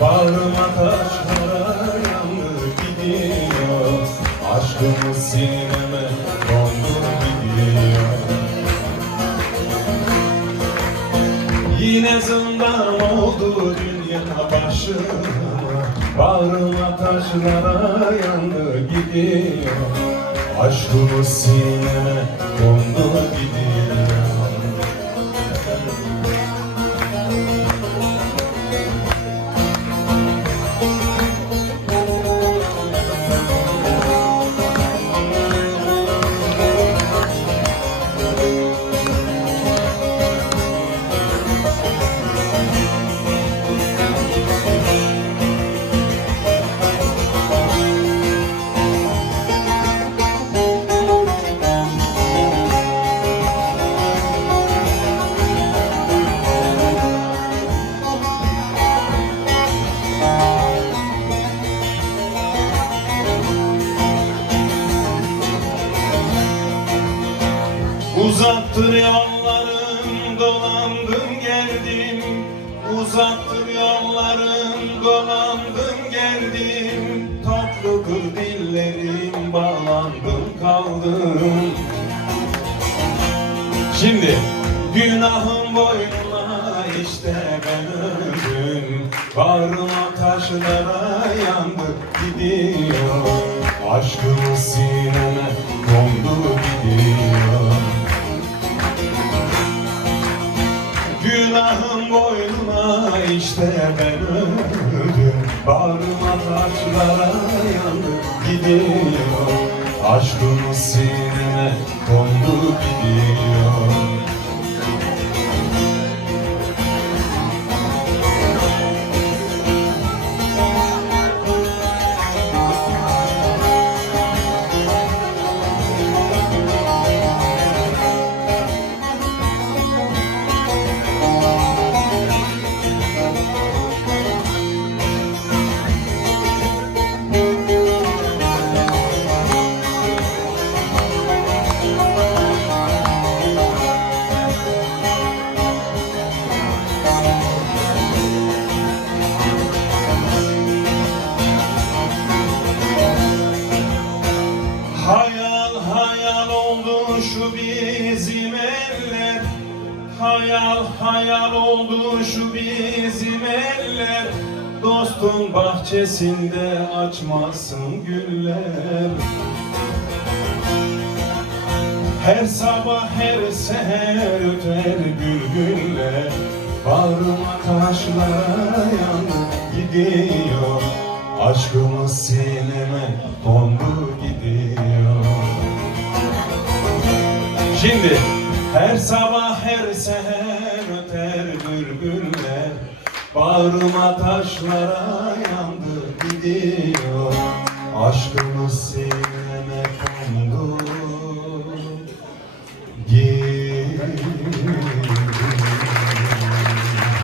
Bağrıma taşlara yandı gidiyor. Aşkımız sineme dondu gidiyor. Yine zindan oldu dünya başıma. Bağrıma taşlara yandı gidiyor. Aşkımız sineme dondu gidiyor. Uzaktır yollarım, dolandım geldim. Uzaktır yollarım, dolandım geldim. Tatlıdır dillerim, bağlandım kaldım. Şimdi günahım boynuna işte ben öldüm. Bağrıma taşlara yandı gidiyor. Aşkımız sineme kondu gidiyor. Günahım boynuna işte ben öldüm. Bağrıma taşlara yandı gidiyor. Aşkımız sineme kondu gidiyor. Hayal hayal oldu şu bizim eller. Hayal hayal oldu şu bizim eller. Dostun bahçesinde açmasın güller. Her sabah her seher öter bülbüller. Bağrıma taşlara yandı gidiyor. Aşkımız sineme kondu gidiyor. Şimdi her sabah her seher öter bülbüller. Bağrıma taşlara yandı gidiyor. Aşkım